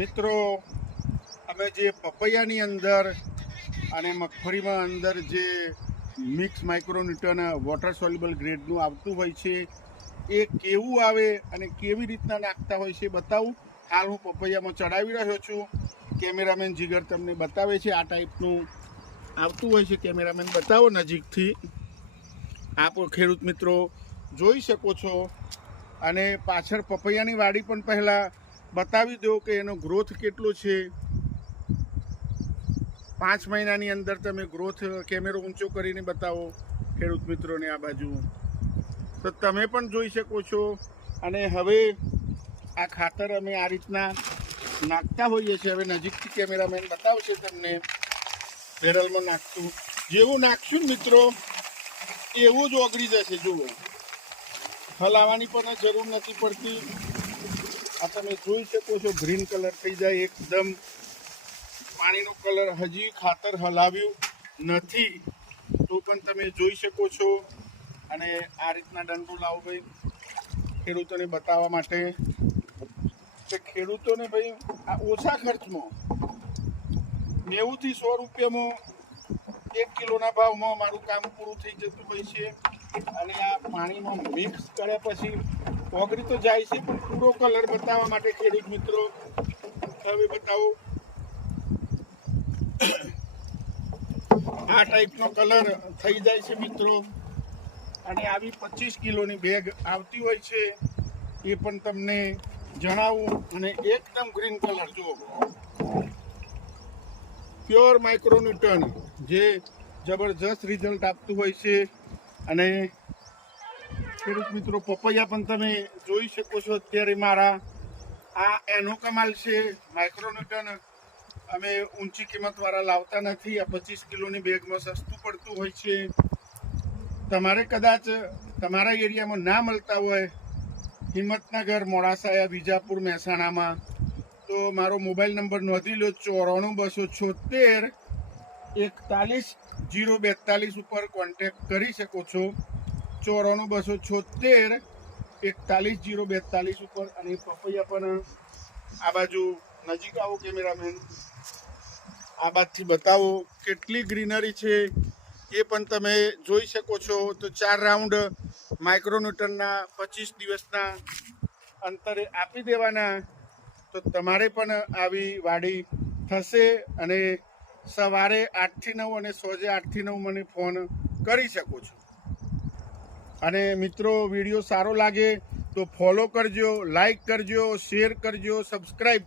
મિત્રો અમે જે પપૈયાની અંદર અને મગફળીમાં અંદર જે મિક્સ માઇક્રોન્યુટ્રન વોટર સોલ્યુબલ ગ્રેડનું આવતું હોય છે એ કેવું આવે અને કેવી રીતના નાખતા હોય છે બતાવું. હાલ હું પપૈયામાં ચડાવી રહ્યો છું. કેમેરામેન જીગર તમને બતાવે છે આ ટાઈપનું આવતું હોય છે. કેમેરામેન બતાવો નજીકથી. આપ ખેડૂત મિત્રો જોઈ શકો છો. અને પાછળ પપૈયાની વાડી પણ પહેલાં બતાવી દો કે એનો ગ્રોથ કેટલો છે. 5 મહિનાની અંદર તમે ગ્રોથ કેમેરો ઊંચો કરીને બતાવો ખેડૂત મિત્રોને આ બાજુ, તો તમે પણ જોઈ શકો છો. અને હવે આ ખાતર અમે આ રીતના નાખતા હોઈએ છીએ. હવે નજીકથી કેમેરામેન બતાવશે તમને બેરલમાં નાખતું. જેવું નાખશું મિત્રો એવું જ ઓગળી જશે. જુઓ, હલાવવાની પણ જરૂર નથી પડતી. આ તમે જોઈ શકો છો ગ્રીન કલર થઈ જાય એકદમ. પાણીનો કલર હજી ખાતર હલાવ્યું નથી તો પણ તમે જોઈ શકો છો. અને આ રીતના દંડો લાવો ભાઈ ખેડૂતોને બતાવવા માટે કે ખેડૂતોને ભાઈ આ ઓછા ખર્ચમાં 90 થી 100 રૂપિયામાં 1 કિલોના ભાવમાં મારું કામ પૂરું થઈ જતું હોય છે. અને આ પાણીમાં મિક્સ કર્યા પછી ઓગળી તો જાય છે પણ પૂરો કલર બતાવવા માટે ખેડૂત મિત્રો હવે બતાવો. આ ટાઈપનો કલર થઈ જાય છે મિત્રો. અને આવી 25 કિલોની બેગ આવતી હોય છે એ પણ તમને જણાવું. અને એકદમ ગ્રીન કલર જુઓ, પ્યોર માઇક્રોન્યુટ્રન જે જબરજસ્ત રિઝલ્ટ આપતું હોય છે. અને ખેડૂત મિત્રો પપૈયા પણ તમે જોઈ શકો છો અત્યારે મારા. આ એનો કમાલ છે. માઇક્રોન્યુટ્રન અમે ઊંચી કિંમતવાળા લાવતા નથી. આ 25 કિલોની બેગમાં સસ્તું પડતું હોય છે. તમારે કદાચ તમારા એરિયામાં ના મળતા હોય, હિંમતનગર, મોડાસા, વિજાપુર, મહેસાણામાં, તો મારો મોબાઈલ નંબર નોંધી લો. 94 276 41 042 ઉપર કોન્ટેક્ટ કરી શકો છો. 94 276 41 042 ઉપર. અને પપૈયા પણ આ બાજુ નજીક આવો કેમેરામેન, આ બાજુથી બતાવો કેટલી ગ્રીનરી છે એ પણ તમે જોઈ શકો છો. તો 4 રાઉન્ડ માઇક્રોન્યુટ્રનના 25 દિવસના અંતરે આપી દેવાના. તો તમારે પણ આવી વાડી થશે. અને સવારે 8 થી 9 અને સાંજે 8 થી 9 મને ફોન કરી શકો છો. અને મિત્રો વિડીયો સારો લાગે તો ફોલો કરજો, લાઈક કરજો, શેર કરજો, સબસ્ક્રાઈબ